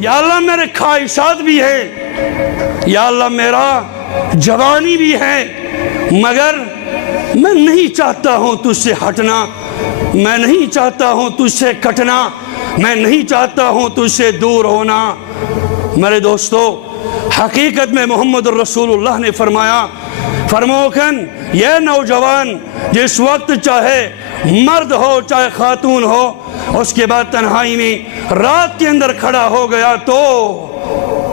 یا اللہ میرے خواہشات بھی ہیں، یا اللہ میرا جوانی بھی ہے، مگر میں نہیں چاہتا ہوں تجھ سے ہٹنا، میں نہیں چاہتا ہوں تجھ سے کٹنا، میں نہیں چاہتا ہوں تجھ سے دور ہونا۔ میرے دوستو، حقیقت میں محمد الرسول اللہ نے فرمایا، فرموکن یہ نوجوان جس وقت چاہے مرد ہو چاہے خاتون ہو، اس کے بعد تنہائی میں رات کے اندر کھڑا ہو گیا تو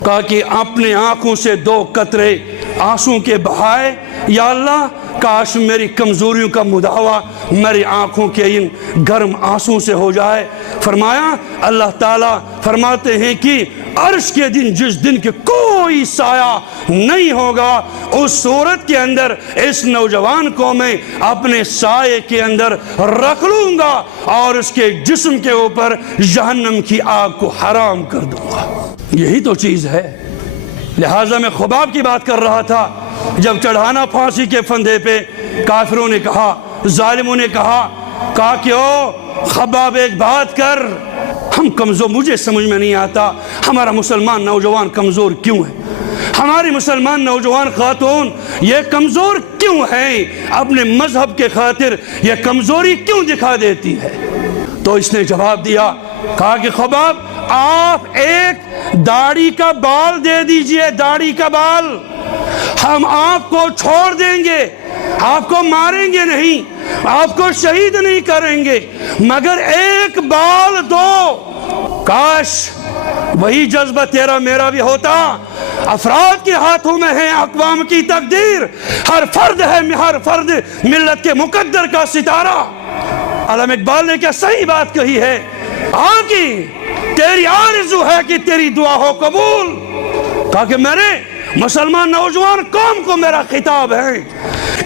کہا کہ اپنے آنکھوں سے 2 قطرے آنسوں کے بہائے، یا اللہ کاش میری کمزوریوں کا مداوا میری آنکھوں کے ان گرم آنسوں سے ہو جائے۔ فرمایا اللہ تعالیٰ فرماتے ہیں کہ عرش کے دن جس دن کے کوئی سایہ نہیں ہوگا، اس صورت کے اندر اس نوجوان کو میں اپنے سائے کے اندر رکھ لوں گا اور اس کے جسم کے اوپر جہنم کی آگ کو حرام کر دوں گا۔ یہی تو چیز ہے۔ لہٰذا میں خباب کی بات کر رہا تھا، جب چڑھانا پھانسی کے پھندے پہ کافروں نے کہا، ظالموں نے کہا کہ او خباب ایک بات کر، ہم کمزور، مجھے سمجھ میں نہیں آتا ہمارا مسلمان نوجوان کمزور کیوں ہے، ہماری مسلمان نوجوان خاتون یہ کمزور کیوں ہیں، اپنے مذہب کے خاطر یہ کمزوری کیوں دکھا دیتی ہے؟ تو اس نے جواب دیا، کہا کہ خباب آپ ایک داڑھی کا بال دے دیجئے، داڑھی کا بال، ہم آپ کو چھوڑ دیں گے، آپ کو ماریں گے نہیں، آپ کو شہید نہیں کریں گے، مگر ایک بال دو۔ کاش وہی جذبہ تیرا میرا بھی ہوتا۔ افراد کے ہاتھوں میں ہے اقوام کی تقدیر، ہر فرد ملت کے مقدر کا ستارہ۔ علامہ اقبال نے کیا صحیح بات کہی ہے، آگے تیری آرزو ہے کہ تیری دعا ہو قبول۔ کہا کہ میرے مسلمان نوجوان قوم کو میرا خطاب ہے،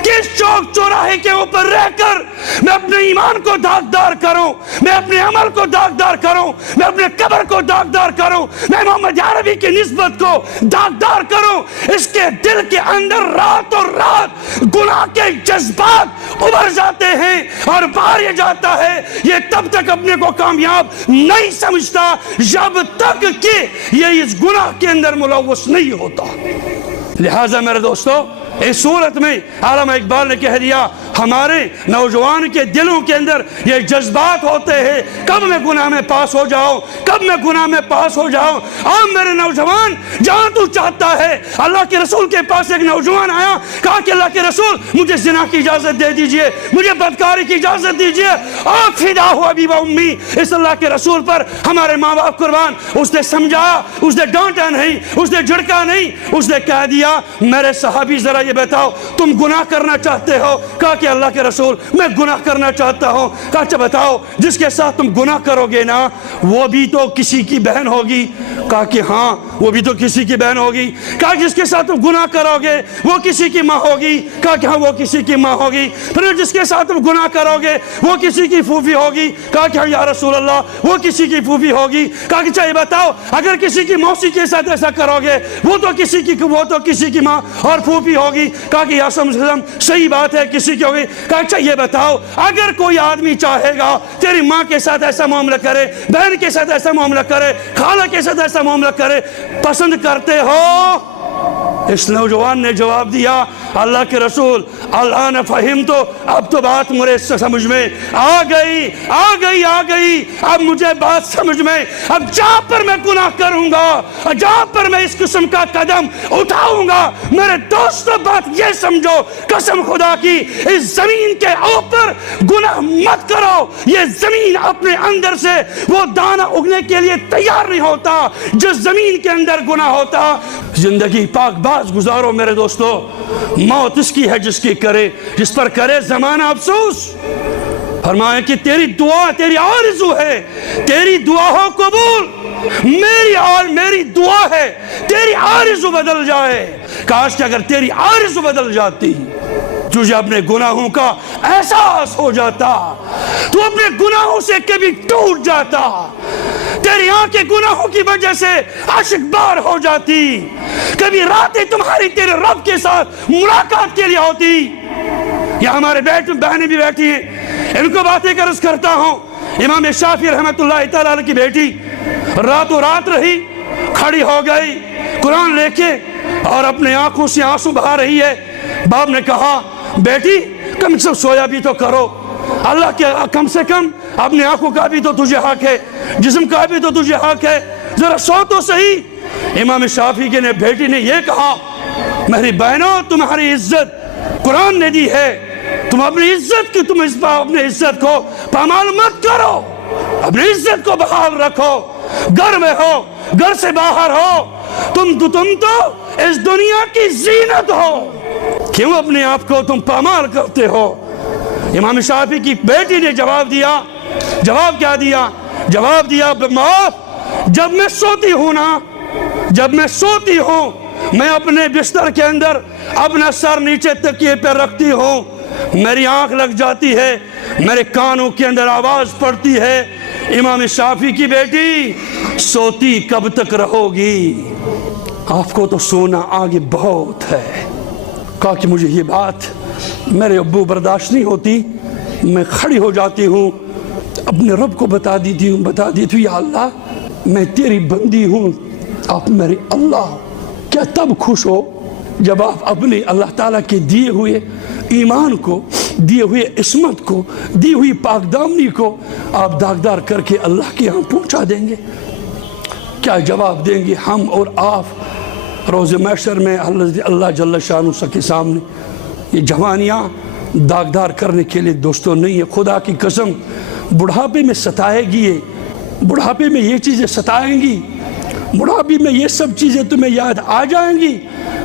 کس چوک چوراہے کے اوپر رہ کر میں اپنے ایمان کو داغدار کروں، میں اپنے عمل کو داغدار کروں، میں اپنے قبر کو داغدار کروں، میں محمد عربی کی نسبت کو داغدار کروں۔ اس کے دل کے اندر رات اور رات گناہ کے جذبات ابھر جاتے ہیں اور باہر جاتا ہے، یہ تب تک اپنے کو کامیاب نہیں سمجھتا جب تک کہ یہ اس گناہ کے اندر ملوث نہیں ہوتا۔ لہٰذا میرے دوستو، اس صورت میں علامہ اقبال نے کہہ دیا، ہمارے نوجوان کے دلوں کے اندر یہ جذبات ہوتے ہیں، کب میں گناہ میں پاس ہو جاؤں، کب میں گناہ میں پاس ہو جاؤں۔ میرے نوجوان، جہاں تو چاہتا ہے، اللہ کے رسول کے پاس ایک نوجوان آیا، کہا کہ اللہ کے رسول مجھے زنا کی اجازت دے دیجئے، مجھے بدکاری کی اجازت دیجئے، آنکھ فدا ہو ابی و امی اس اللہ کے رسول پر، ہمارے ماں باپ قربان۔ اس نے سمجھایا، اس نے ڈانٹا نہیں، اس نے جھڑکا نہیں، اس نے کہہ دیا میرے صحابی ذرا یہ بتاؤ تم گناہ کرنا چاہتے ہو؟ کہا کہ اللہ کے رسول میں گناہ کرنا چاہتا ہوں۔ کہا اچھا بتاؤ جس کے ساتھ تم گناہ کرو گے نا وہ بھی تو کسی کی بہن ہوگی؟ کہا کہ ہاں وہ بھی تو کسی کی بہن ہوگی۔ کہا جس کے ساتھ تم گناہ کرو گے وہ کسی کی ماں ہوگی؟ کہا کہ ہاں وہ کسی کی ماں ہوگی۔ پھر جس کے ساتھ تم گناہ کرو گے وہ کسی کی پھوپھی ہوگی؟ کہا کہ ہاں یا رسول اللہ وہ کسی کی پھوپھی ہوگی۔ کہا کہ چاہیے بتاؤ اگر کسی کی موسی کے ساتھ ایسا کرو گے وہ تو کسی کی ماں اور پھوپھی ہوگی۔ کہا کہ یا سلم صحیح بات ہے کسی کی ہوگی۔ کہا اچھا یہ بتاؤ اگر کوئی آدمی چاہے گا تیری ماں کے ساتھ ایسا معاملہ کرے، بہن کے ساتھ ایسا معاملہ کرے، خالہ کے ساتھ ایسا معاملہ کرے، پسند کرتے ہو؟ اس نوجوان نے جواب دیا اللہ کے رسول الان فہم، تو اب تو بات مجھے سمجھ میں آ گئی، اب مجھے بات سمجھ میں، اب جہاں پر میں گناہ کروں گا، جہاں پر میں اس قسم کا قدم اٹھاؤں گا، میرے دوستو بات یہ سمجھو قسم خدا کی اس زمین کے اوپر گناہ مت کرو۔ یہ زمین اپنے اندر سے وہ دانہ اگنے کے لیے تیار نہیں ہوتا جس زمین کے اندر گناہ ہوتا۔ زندگی پاک باز گزارو میرے دوستو، موت اس کی ہے جس پر کرے زمانہ افسوس۔ فرمایا کہ تیری دعا، تیری آرزو ہے تیری دعا ہو قبول، میری دعا ہے تیری آرزو بدل جائے۔ کاش کہ اگر تیری آرزو بدل جاتی، تجھے اپنے گناہوں کا احساس ہو جاتا، تو اپنے گناہوں سے کبھی ٹوٹ جاتا، تیری آنکھیں گناہوں کی وجہ سے اشک بار ہو جاتی، کبھی راتیں تمہاری تیرے رب کے ساتھ ملاقات کے لیے ہوتی۔ یا ہمارے بہنیں بھی بیٹھی ہیں، ان کو باتیں عرض کرتا ہوں، امام شافعی رحمت اللہ تعالیٰ کی بیٹی راتوں رات رہی، کھڑی ہو گئی قرآن لے کے اور اپنے آنکھوں سے آنسو بہا رہی ہے۔ باپ نے کہا بیٹی کم سے سویا بھی تو کرو، اللہ کے کم سے کم اپنے آنکھوں کا بھی تو تجھے حق ہے، جسم کا بھی تو تجھے حق ہے، ذرا سو تو صحیح۔ امام شافعی کے بیٹی نے یہ کہا میری بہنوں تمہاری عزت قرآن نے دی ہے، تم اپنی عزت کی اپنی عزت کو پامال مت کرو، اپنی عزت کو بحال رکھو، گھر میں ہو گھر سے باہر ہو، تم تو اس دنیا کی زینت ہو، کیوں اپنے آپ کو تم پامال کرتے ہو؟ امام شافعی کی بیٹی نے جواب دیا، جواب کیا دیا؟ جواب دیا معاف، جب میں سوتی ہوں نا، جب میں سوتی ہوں میں اپنے بستر کے اندر اپنا سر نیچے تکیے پہ رکھتی ہوں، میری آنکھ لگ جاتی ہے، میرے کانوں کے اندر آواز پڑتی ہے امام شافعی کی بیٹی سوتی کب تک رہو گی؟ آپ کو تو سونا آگے بہت ہے۔ کہا کہ مجھے یہ بات میرے ابو برداشت نہیں ہوتی، میں کھڑی ہو جاتی ہوں اپنے رب کو بتا دیتی ہوں یا اللہ میں تیری بندی ہوں، آپ میرے اللہ۔ کیا تب خوش ہو جب آپ اپنے اللہ تعالیٰ کے دیے ہوئے ایمان کو، دیے ہوئے عصمت کو، دی ہوئی پاک دامنی کو آپ داغدار کر کے اللہ کے یہاں پہنچا دیں گے؟ کیا جواب دیں گے ہم اور آپ روز محشر میں اللہ جل شانہ کے سامنے؟ یہ جوانیاں داغدار کرنے کے لیے دوستوں نہیں ہے، خدا کی قسم بڑھاپے میں ستائے گی، بڑھاپے میں یہ چیزیں ستائیں گی، بڑھاپے میں یہ سب چیزیں تمہیں یاد آ جائیں گی۔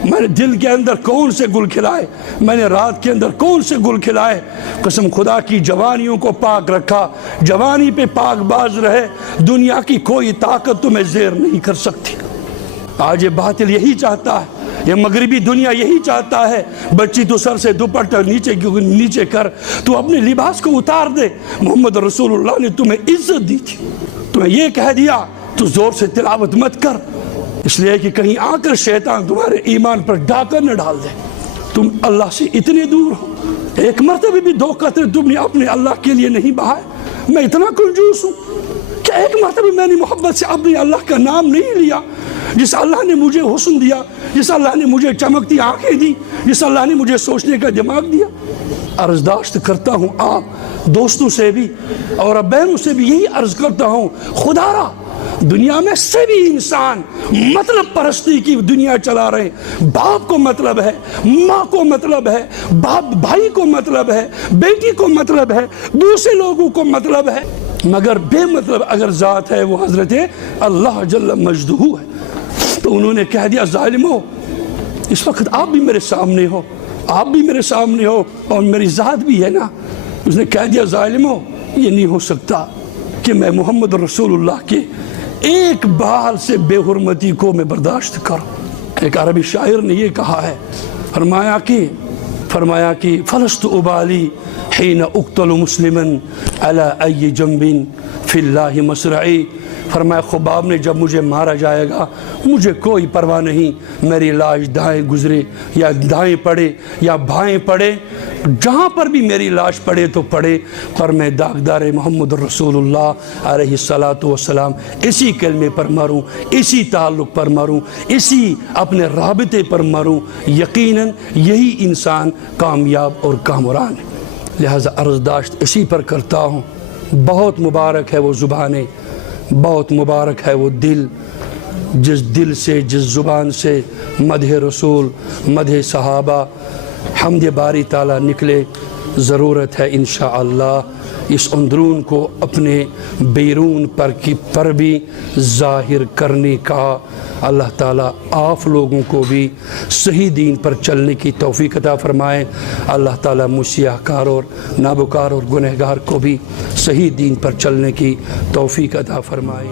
میں نے دل کے اندر کون سے گل کھلائے، میں نے رات کے اندر کون سے گل کھلائے، قسم خدا کی جوانیوں کو پاک رکھا، جوانی پہ پاک باز رہے، دنیا کی کوئی طاقت تمہیں زیر نہیں کر سکتی۔ آج یہ باطل یہی چاہتا ہے، یہ مغربی دنیا یہی چاہتا ہے، بچی تو سر سے دوپٹہ نیچے کر، تو اپنے لباس کو اتار دے۔ محمد رسول اللہ نے تمہیں عزت دی تھی، تمہیں یہ کہہ دیا تو زور سے تلاوت مت کر، اس لیے کہ کہیں آ کر شیطان تمہارے ایمان پر ڈاکہ نہ ڈال دے۔ تم اللہ سے اتنے دور ہو، ایک مرتبہ بھی 2 قطرے تم نے اپنے اللہ کے لیے نہیں بہائے۔ میں اتنا کنجوس ہوں کہ ایک مرتبہ میں نے محبت سے اپنے اللہ کا نام نہیں لیا، جس اللہ نے مجھے حسن دیا، جس اللہ نے مجھے چمکتی آنکھیں دی، جس اللہ نے مجھے سوچنے کا دماغ دیا۔ عرضداشت کرتا ہوں آپ دوستوں سے بھی اور بہنوں سے بھی یہی عرض کرتا ہوں، خدا را دنیا میں سبھی انسان مطلب پرستی کی دنیا چلا رہے ہیں، باپ کو مطلب ہے، ماں کو مطلب ہے، باپ بھائی کو مطلب ہے، بیٹی کو مطلب ہے، دوسرے لوگوں کو مطلب ہے، مگر بے مطلب اگر ذات ہے وہ حضرت اللہ جل مجدہ ہے۔ تو انہوں نے کہہ دیا ظالمو، اس وقت آپ بھی میرے سامنے ہو، آپ بھی میرے سامنے ہو اور میری ذات بھی ہے نا۔ اس نے کہہ دیا ظالمو یہ نہیں ہو سکتا کہ میں محمد رسول اللہ کے ایک بال سے بے حرمتی کو میں برداشت کروں۔ ایک عربی شاعر نے یہ کہا ہے، فرمایا کہ فلست ابالی حین اقتل مسلما علی ای جنب فی اللہ مصرعی۔ فرمایا خباب نے جب مجھے مارا جائے گا مجھے کوئی پرواہ نہیں، میری لاش دائیں گزرے یا دائیں پڑے یا بھائیں پڑے، جہاں پر بھی میری لاش پڑے تو پڑے، پر میں داغدار محمد رسول اللہ علیہ السلام اسی کلمے پر مروں، اسی تعلق پر مروں، اسی اپنے رابطے پر مروں۔ یقیناً یہی انسان کامیاب اور کامران ہے۔ لہذا عرضداشت اسی پر کرتا ہوں، بہت مبارک ہے وہ زبانیں، بہت مبارک ہے وہ دل، جس دل سے جس زبان سے مدح رسول، مدح صحابہ، حمد باری تعالیٰ نکلے۔ ضرورت ہے انشاءاللہ اس اندرون کو اپنے بیرون پر بھی ظاہر کرنے کا۔ اللہ تعالیٰ آپ لوگوں کو بھی صحیح دین پر چلنے کی توفیق عطا فرمائے۔ اللہ تعالیٰ مسیح کار اور نابکار اور گنہگار کو بھی صحیح دین پر چلنے کی توفیق عطا فرمائے۔